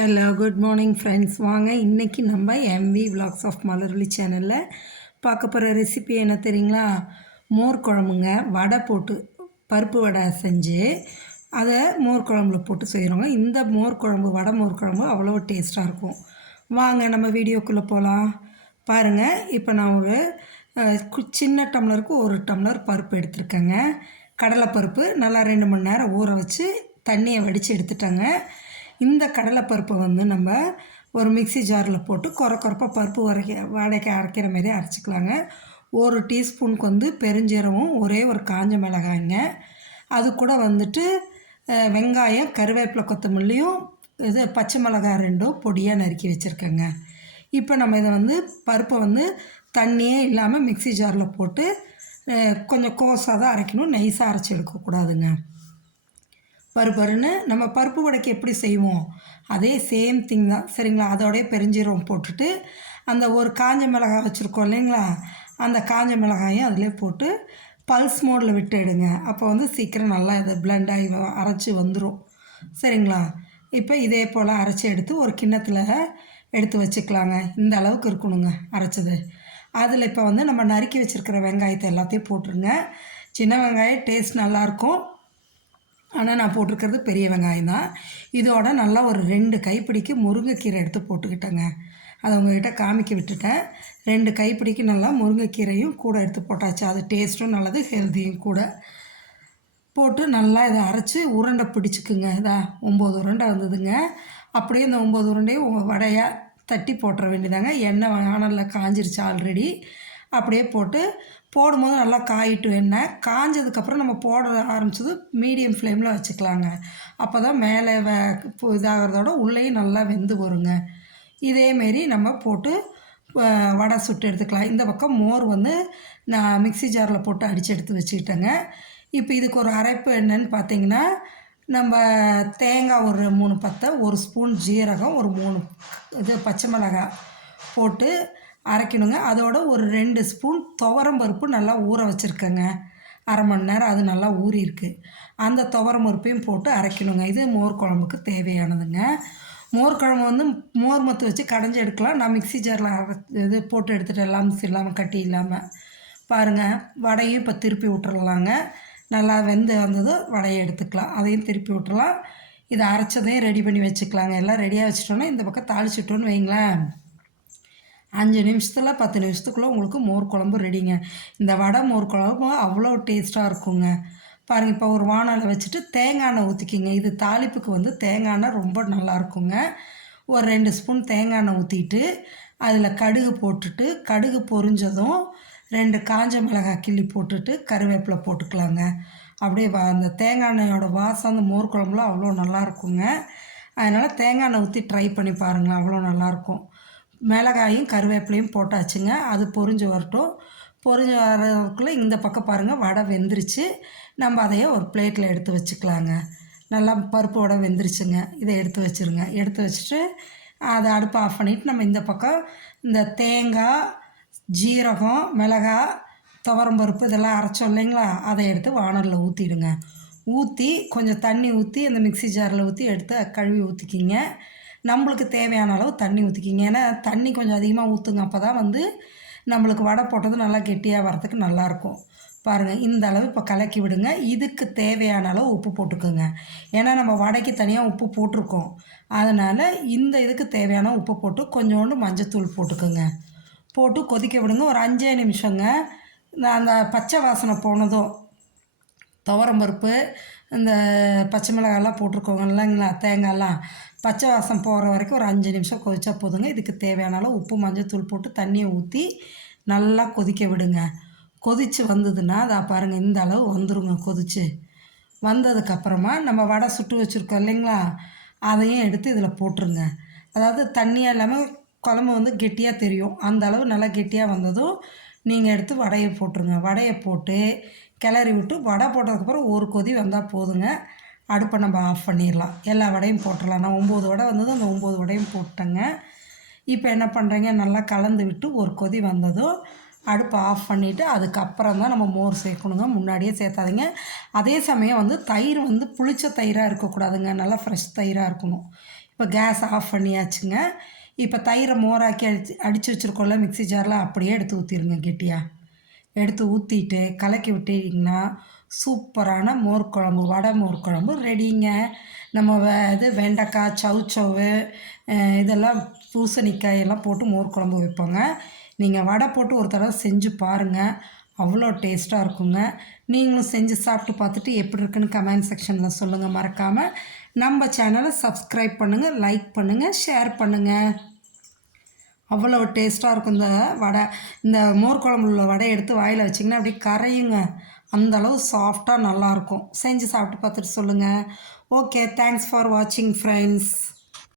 Hello good morning friends. வாங்க இன்றைக்கி நம்ம எம்வி விலாக்ஸ் ஆஃப் மலர்விழி சேனலில் பார்க்க போகிற ரெசிபி என்ன தெரியுங்களா? மோர் குழம்புங்க. வடை போட்டு பருப்பு வடை செஞ்சு அதை மோர் குழம்புல போட்டு செய்கிறோங்க. இந்த மோர் குழம்பு மோர் குழம்பு அவ்வளோ டேஸ்ட்டாக இருக்கும். வாங்க நம்ம வீடியோக்குள்ளே போகலாம். பாருங்கள், இப்போ நான் ஒரு சின்ன டம்ளருக்கு ஒரு டம்ளர் பருப்பு எடுத்துருக்கேங்க. கடலைப்பருப்பு நல்லா 2 மணி நேரம் ஊற வச்சு தண்ணியை வடித்து எடுத்துட்டேங்க. இந்த கடலைப்பருப்பை வந்து நம்ம ஒரு மிக்சி ஜாரில் போட்டு கொரப்பாக பருப்பு வடைக்கு அரைக்கிற மாரி அரைச்சிக்கலாங்க. 1 டீஸ்பூனுக்கு வந்து பெருஞ்சீரகம், ஒரே ஒரு காஞ்ச மிளகாய்ங்க. அது கூட வந்துட்டு வெங்காயம், கருவேப்பிலை, கொத்தமல்லியும் பச்சை மிளகாய் 2 பொடியாக நறுக்கி வச்சுருக்கேங்க. இப்போ நம்ம இதை வந்து பருப்பை வந்து தண்ணியே இல்லாமல் மிக்சி ஜாரில் போட்டு கொஞ்சம் கோஸாக தான் அரைக்கணும், நைஸாக அரைச்சி எடுக்கக்கூடாதுங்க. பருப்புன்னு நம்ம பருப்பு வடைக்கு எப்படி செய்வோம் அதே சேம் திங் தான், சரிங்களா? அதோடய பெருஞ்சீரகம் போட்டுட்டு அந்த ஒரு காஞ்ச மிளகாய் வச்சுருக்கோம் இல்லைங்களா, அந்த காஞ்ச மிளகாயும் அதிலே போட்டு பல்ஸ் மோடில் விட்டு எடுங்க. அப்போ வந்து சீக்கிரம் நல்லா இதை பிளெண்ட் ஆகி அரைச்சி வந்துடும், சரிங்களா? இப்போ இதே போல் அரைச்சி எடுத்து ஒரு கிண்ணத்தில் எடுத்து வச்சுக்கலாங்க. இந்த அளவுக்கு இருக்கணுங்க அரைச்சது. அதில் இப்போ வந்து நம்ம நறுக்கி வச்சுருக்கிற வெங்காயத்தை எல்லாத்தையும் போட்டுருங்க. சின்ன வெங்காயம் டேஸ்ட் நல்லாயிருக்கும், ஆனால் நான் போட்டிருக்கிறது பெரிய வெங்காயம் தான். இதோட நல்லா ஒரு 2 கைப்பிடிக்கு முருங்கைக்கீரை எடுத்து போட்டுக்கிட்டேங்க. அதை உங்கள்கிட்ட காமிக்க விட்டுட்டேன். 2 கைப்பிடிக்கு நல்லா முருங்கைக்கீரையும் கூட எடுத்து போட்டாச்சு. அது டேஸ்ட்டும் நல்லது, ஹெல்த்தியும் கூட. போட்டு நல்லா இதை அரைச்சி உருண்டை பிடிச்சிக்குங்க. இதான் 9 உருண்டை வந்ததுங்க. அப்படியே இந்த 9 உருண்டையும் வடையாக தட்டி போட்டுற வேண்டியதாங்க. எண்ணெய் வானலில் காஞ்சிருச்சு ஆல்ரெடி. அப்படியே போடும்போது நல்லா காயிட்டு எண்ணெய் காஞ்சதுக்கப்புறம் நம்ம போட ஆரம்பிச்சது மீடியம் ஃப்ளேமில் வச்சுக்கலாங்க. அப்போ தான் மேலே இதாகிறதோட உள்ளேயும் நல்லா வெந்து வருங்க. இதேமாரி நம்ம போட்டு வடை சுட்டு எடுத்துக்கலாம். இந்த பக்கம் மோர் வந்து நான் மிக்சி ஜாரில் போட்டு அடித்து எடுத்து வச்சுக்கிட்டேங்க. இப்போ இதுக்கு ஒரு அரைப்பு என்னன்னு பார்த்தீங்கன்னா, நம்ம தேங்காய் ஒரு 3 பத்தை, 1 ஸ்பூன் ஜீரகம், ஒரு 3 பச்சை மிளகாய் போட்டு அரைக்கணுங்க. அதோட ஒரு 2 ஸ்பூன் துவரம் பருப்பு நல்லா ஊற வச்சுருக்கேங்க. அரை மணி நேரம் அது நல்லா ஊறியிருக்கு. அந்த துவரம் பருப்பையும் போட்டு அரைக்கணுங்க. இது மோர் குழம்புக்கு தேவையானதுங்க. மோர் குழம்பு வந்து மோர் மத்து வச்சு கடைஞ்சி எடுக்கலாம். நான் மிக்சி ஜாரில் போட்டு எடுத்துகிட்டு லம்ஸ் இல்லாமல் கட்டி இல்லாமல். பாருங்கள், வடையும் இப்போ திருப்பி விட்டுறலாங்க. நல்லா வெந்து வந்ததும் வடையை எடுத்துக்கலாம், அதையும் திருப்பி விட்டுறலாம். இதை அரைச்சதையும் ரெடி பண்ணி வச்சுக்கலாங்க. எல்லாம் ரெடியாக வச்சுட்டோன்னா இந்த பக்கம் தாளிச்சுட்டோன்னு வைங்களேன், 5 நிமிஷத்தில் 10 நிமிஷத்துக்குள்ளே உங்களுக்கு மோர் குழம்பு ரெடிங்க. இந்த வடை மோர் குழம்பு அவ்வளோ டேஸ்ட்டாக இருக்குங்க. பாருங்கள், இப்போ ஒரு வானலை வச்சுட்டு தேங்காய் எண்ணெய் ஊற்றிக்கிங்க. இது தாளிப்புக்கு வந்து தேங்காய் எண்ணெய் ரொம்ப நல்லாயிருக்குங்க. ஒரு 2 ஸ்பூன் தேங்காய் எண்ணெய் ஊற்றிட்டு அதில் கடுகு போட்டுட்டு, கடுகு பொரிஞ்சதும் 2 காஞ்ச மிளகாய் கிள்ளி போட்டுட்டு கருவேப்பிலை போட்டுக்கலாங்க. அப்படியே அந்த தேங்காய் எண்ணெயோட வாசம் அந்த மோர் குழம்புல அவ்வளோ நல்லாயிருக்குங்க. அதனால் தேங்காய் எண்ணெய் ஊற்றி ட்ரை பண்ணி பாருங்கள், அவ்வளோ நல்லாயிருக்கும். மிளகாயும் கருவேப்பிலையும் போட்டாச்சுங்க. அது பொரிஞ்சு வரட்டும். பொரிஞ்சு வரக்குள்ளே இந்த பக்கம் பாருங்கள், வடை வெந்துருச்சு. நம்ம அதையே ஒரு பிளேட்டில் எடுத்து வச்சுக்கலாங்க. நல்லா பருப்பு வடை வெந்துருச்சுங்க. இதை எடுத்து வச்சுருங்க. எடுத்து வச்சுட்டு அதை அடுப்பை ஆஃப் பண்ணிவிட்டு நம்ம இந்த பக்கம் இந்த தேங்காய், ஜீரகம், மிளகாய், துவரம் பருப்பு இதெல்லாம் அரைச்சோம் இல்லைங்களா, அதை எடுத்து வானலில் ஊற்றிடுங்க. ஊற்றி கொஞ்சம் தண்ணி ஊற்றி அந்த மிக்சி ஜாரில் ஊற்றி எடுத்து கழுவி ஊற்றிக்கிங்க. நம்மளுக்கு தேவையான அளவு தண்ணி ஊற்றிக்கிங்க. ஏன்னா தண்ணி கொஞ்சம் அதிகமாக ஊற்றுங்க. அப்போ தான் வந்து நம்மளுக்கு வடை போட்டது நல்லா கெட்டியாக வரத்துக்கு நல்லாயிருக்கும். பாருங்கள், இந்த அளவு இப்போ கலக்கி விடுங்க. இதுக்கு தேவையான அளவு உப்பு போட்டுக்கோங்க. ஏன்னா நம்ம வடைக்கு தனியாக உப்பு போட்டிருக்கோம். அதனால் இந்த இதுக்கு தேவையான உப்பு போட்டு கொஞ்சோண்டு மஞ்சத்தூள் போட்டுக்கோங்க. போட்டு கொதிக்க விடுங்க. ஒரு 5 நிமிஷங்க. அந்த பச்சை வாசனை போனதும் துவரம் பருப்பு, இந்த பச்சை மிளகாயெல்லாம் போட்டிருக்கோங்க இல்லைங்களா, தேங்காயெல்லாம் பச்சை வாசம் போகிற வரைக்கும் ஒரு 5 நிமிஷம் கொதிச்சா போதுங்க. இதுக்கு தேவையான அளவு உப்பு மஞ்சத்தூள் போட்டு தண்ணியை ஊற்றி நல்லா கொதிக்க விடுங்க. கொதித்து வந்ததுன்னா அதை பாருங்கள், இந்த அளவு வந்துருங்க. கொதித்து வந்ததுக்கப்புறமா நம்ம வடை சுட்டு வச்சுருக்கோம் இல்லைங்களா, அதையும் எடுத்து இதில் போட்டுருங்க. அதாவது தண்ணியாக இல்லாமல் குழம்பு வந்து கெட்டியாக தெரியும். அந்த அளவு நல்லா கெட்டியாக வந்ததும் நீங்கள் எடுத்து வடையை போட்டுருங்க. வடையை போட்டு கிளறி விட்டு வடை போட்டதுக்கப்புறம் ஒரு கொதி வந்தால் போதுங்க. அடுப்பை நம்ம ஆஃப் பண்ணிடலாம். எல்லா வடையும் போட்டுடலாம். நான் 9 வடை வந்ததும் அந்த 9 வடையும் போட்டேங்க. இப்போ என்ன பண்ணுறீங்க, நல்லா கலந்து விட்டு ஒரு கொதி வந்ததும் அடுப்பை ஆஃப் பண்ணிவிட்டு அதுக்கப்புறம் தான் நம்ம மோர் சேர்க்கணுங்க. முன்னாடியே சேர்த்தாதீங்க. அதே சமயம் வந்து தயிர் வந்து புளிச்ச தயிராக இருக்கக்கூடாதுங்க, நல்லா ஃப்ரெஷ் தயிராக இருக்கணும். இப்போ கேஸ் ஆஃப் பண்ணியாச்சுங்க. இப்போ தயிரை மோராக்கி அடித்து வச்சுருக்கோம்ல மிக்ஸி ஜாரில், அப்படியே எடுத்து ஊற்றிடுங்க கெட்டியாக. எடுத்து ஊற்றிட்டு கலக்கி விட்டீங்கன்னா சூப்பரான மோர் குழம்பு, வடை மோர் குழம்பு ரெடிங்க. நம்ம இது வெண்டைக்காய், சௌசௌவு, இதெல்லாம் பூசணிக்காய் எல்லாம் போட்டு மோர் குழம்பு வைப்போங்க. நீங்கள் வடை போட்டு ஒரு தடவை செஞ்சு பாருங்கள், அவ்வளோ டேஸ்ட்டாக இருக்குங்க. நீங்களும் செஞ்சு சாப்பிட்டு பார்த்துட்டு எப்படி இருக்குன்னு கமெண்ட் செக்ஷனில் சொல்லுங்கள். மறக்காமல் நம்ம சேனலை சப்ஸ்கிரைப் பண்ணுங்கள், லைக் பண்ணுங்கள், ஷேர் பண்ணுங்கள். அவ்வளோ டேஸ்ட்டாக இருக்கும் இந்த வடை. இந்த மோர் குழம்புல உள்ள வடையை எடுத்து வாயில் வச்சிங்கன்னா அப்படியே கரையுங்க. அந்தளவு சாஃப்டாக நல்லாயிருக்கும். செஞ்சு சாப்பிட்டு பார்த்துட்டு சொல்லுங்கள். ஓகே, தேங்க்ஸ் ஃபார் வாட்சிங் ஃப்ரெண்ட்ஸ்.